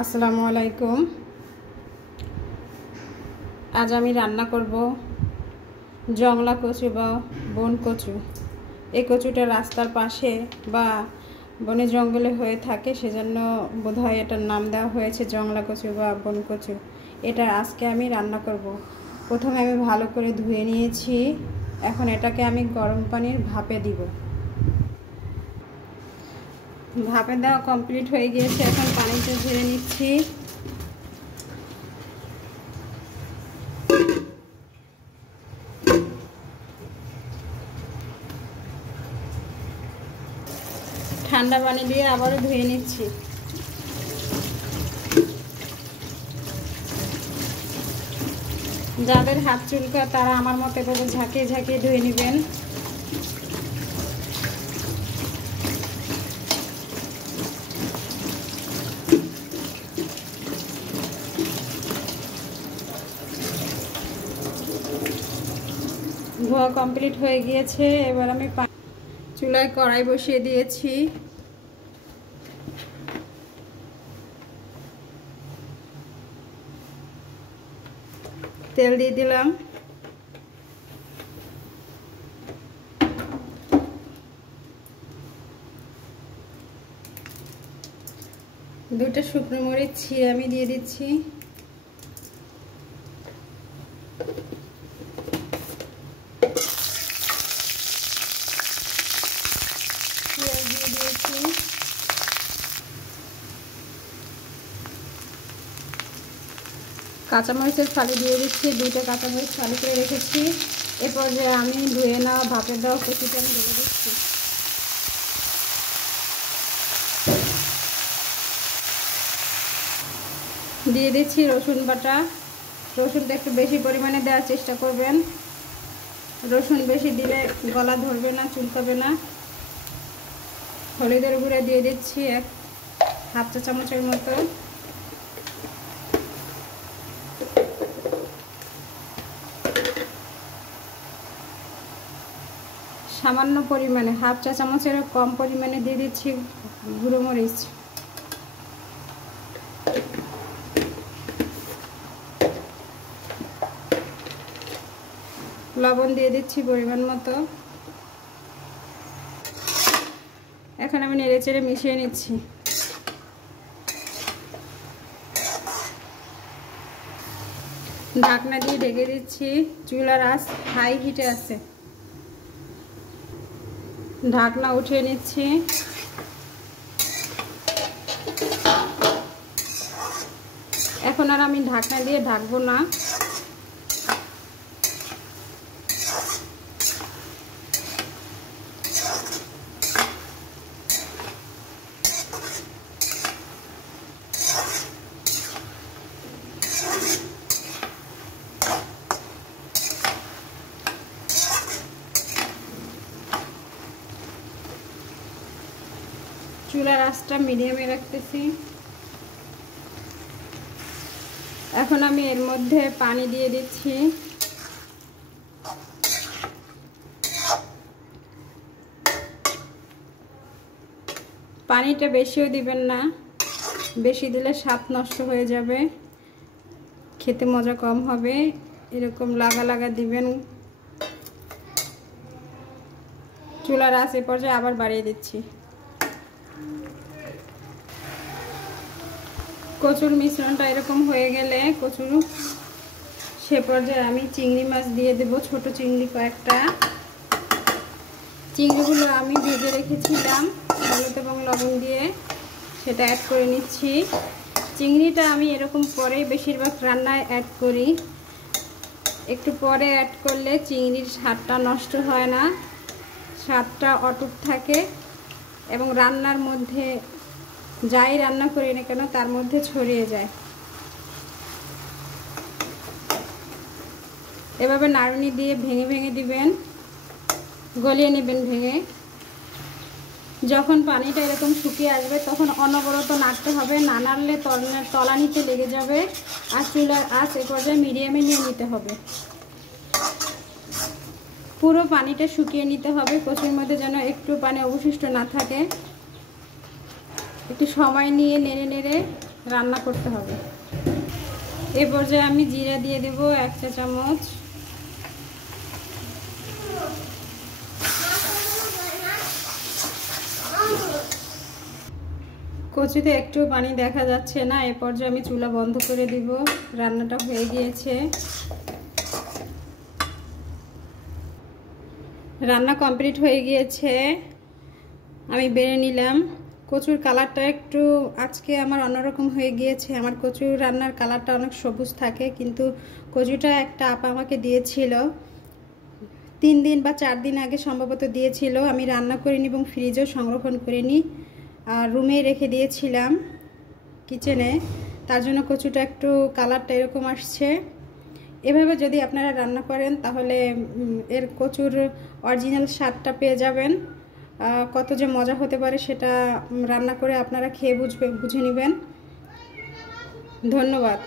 আসসালামু আলাইকুম। আজ আমি রান্না করব জংলা কচু বা বন কচু। এই কচুটা রাস্তার পাশে বা বনে জঙ্গলে হয়ে থাকে, সেজন্য বোধহয় এটার নাম দেওয়া হয়েছে জংলা কচু বা বন কচু। এটা আজকে আমি রান্না করব। প্রথমে আমি ভালো করে ধুয়ে নিয়েছি। এখন এটাকে আমি গরম পানির ভাপে দিব। ভাপে দেওয়া কমপ্লিট হয়ে গিয়েছে। এখন পানিটা ঝেড়ে নিচ্ছি। ঠান্ডা পানি দিয়ে আবারও ধুয়ে নিচ্ছি। যাদের হাত চুলকা তারা আমার মতো এভাবে ঝাঁকিয়ে ঝাঁকিয়ে ধুয়ে নেবেন। ধোয়া কমপ্লিট হয়ে গিয়েছে। এবার আমি চুলায় কড়াই বসিয়ে দিয়েছি। তেল দিয়ে দিলাম। দুটো শুকনো মরিচ ছিঁড়ে আমি দিয়ে দিচ্ছি। পেঁয়াজ দিয়ে দিয়েছি। কাঁচামরিচের ফালি দিয়ে দিচ্ছি। দুইটা কাঁচামরিচ ফালি করে রেখেছি। এ পর্যায়ে আমি ধুয়ে নেওয়া ভাপে দেওয়া কচুটা আমি ঢেলে দিচ্ছি। দিয়ে দিচ্ছি রসুন বাটা। রসুনটা একটু বেশি পরিমাণে দেওয়ার চেষ্টা করবেন। রসুন বেশি দিলে গলা ধরবে না, চুলকাবে না। হলুদের গুঁড়া দিয়ে দিচ্ছি হাফ চা চামচের মতো। সামান্য পরিমাণে হাফ চা চামচের কম পরিমাণে দিয়ে দিচ্ছি গুঁড়ো মরিচ। লবণ দিয়ে দিচ্ছি পরিমাণ মতো। এখন আমি নেড়ে চেড়ে মিশিয়ে নিচ্ছি। ঢাকনা দিয়ে ঢেকে দিচ্ছি। চুলার আঁচ হাই হিটে আছে। ঢাকনা উঠিয়ে নিচ্ছি। এখন আর আমি ঢাকনা দিয়ে ঢাকবো না। চুলার আঁচটা মিডিয়ামে রাখতেছি। এখন আমি এর মধ্যে পানি দিয়ে দিচ্ছি। পানিটা বেশিও দিবেন না, বেশি দিলে স্বাদ নষ্ট হয়ে যাবে, খেতে মজা কম হবে। এরকম লাগা লাগা দিবেন। চুলার আঁচ এ পর্যায়ে আবার বাড়িয়ে দিচ্ছি। কচুর মিশ্রণটা এরকম হয়ে গেলে সে পর্যায়ে আমি চিংড়ি মাছ দিয়ে দেব। ছোট চিংড়ি কয়েকটা। চিংড়িগুলো আমি ভেজে রেখেছিলাম হলুদ এবং লবণ দিয়ে, সেটা অ্যাড করে নিচ্ছি। চিংড়িটা আমি এরকম পরে বেশিরভাগ রান্নায় অ্যাড করি। একটু পরে অ্যাড করলে চিংড়ির স্বাদটা নষ্ট হয় না, স্বাদটা অটুট থাকে এবং রান্নার মধ্যে যাই রান্না করি না কেন তার মধ্যে ছড়িয়ে যায়। এভাবে নাড়ুনি দিয়ে ভেঙে ভেঙে দিবেন, গলিয়ে নেবেন ভেঙে। যখন পানিটা এরকম শুকিয়ে আসবে তখন অনবরত নাড়তে হবে, না নাড়লে তলানিতে লেগে যাবে। আর চুলার আঁচ এ পর্যায়ে মিডিয়ামে নিয়ে নিতে হবে। পুরো পানিটা শুকিয়ে নিতে হবে। কচুর মধ্যে যেন একটু পানি অবশিষ্ট না থাকে। একটু সময় নিয়ে নেড়ে নেড়ে রান্না করতে হবে। এই পর্যায়ে আমি জিরা দিয়ে দেব 1 চা চামচ। কচুতে একটু পানি দেখা যাচ্ছে না, এই পর্যায়ে আমি চুলা বন্ধ করে দিব। রান্নাটা হয়ে গিয়েছে। রান্না কমপ্লিট হয়ে গিয়েছে, আমি বেড়ে নিলাম। কচুর কালারটা একটু আজকে আমার অন্যরকম হয়ে গিয়েছে। আমার কচুর রান্নার কালারটা অনেক সবুজ থাকে, কিন্তু কচুটা একটা আপা আমাকে দিয়েছিল 3 দিন বা 4 দিন আগে সম্ভবত দিয়েছিল। আমি রান্না করিনি এবং ফ্রিজেও সংরক্ষণ করিনি, আর রুমে রেখে দিয়েছিলাম কিচেনে, তার জন্য কচুটা একটু কালারটা এরকম আসছে। এভাবে যদি আপনারা রান্না করেন তাহলে এর কচুর অরিজিনাল স্বাদটা পেয়ে যাবেন। কত যে মজা হতে পারে সেটা রান্না করে আপনারা খেয়ে বুঝে নেবেন। ধন্যবাদ।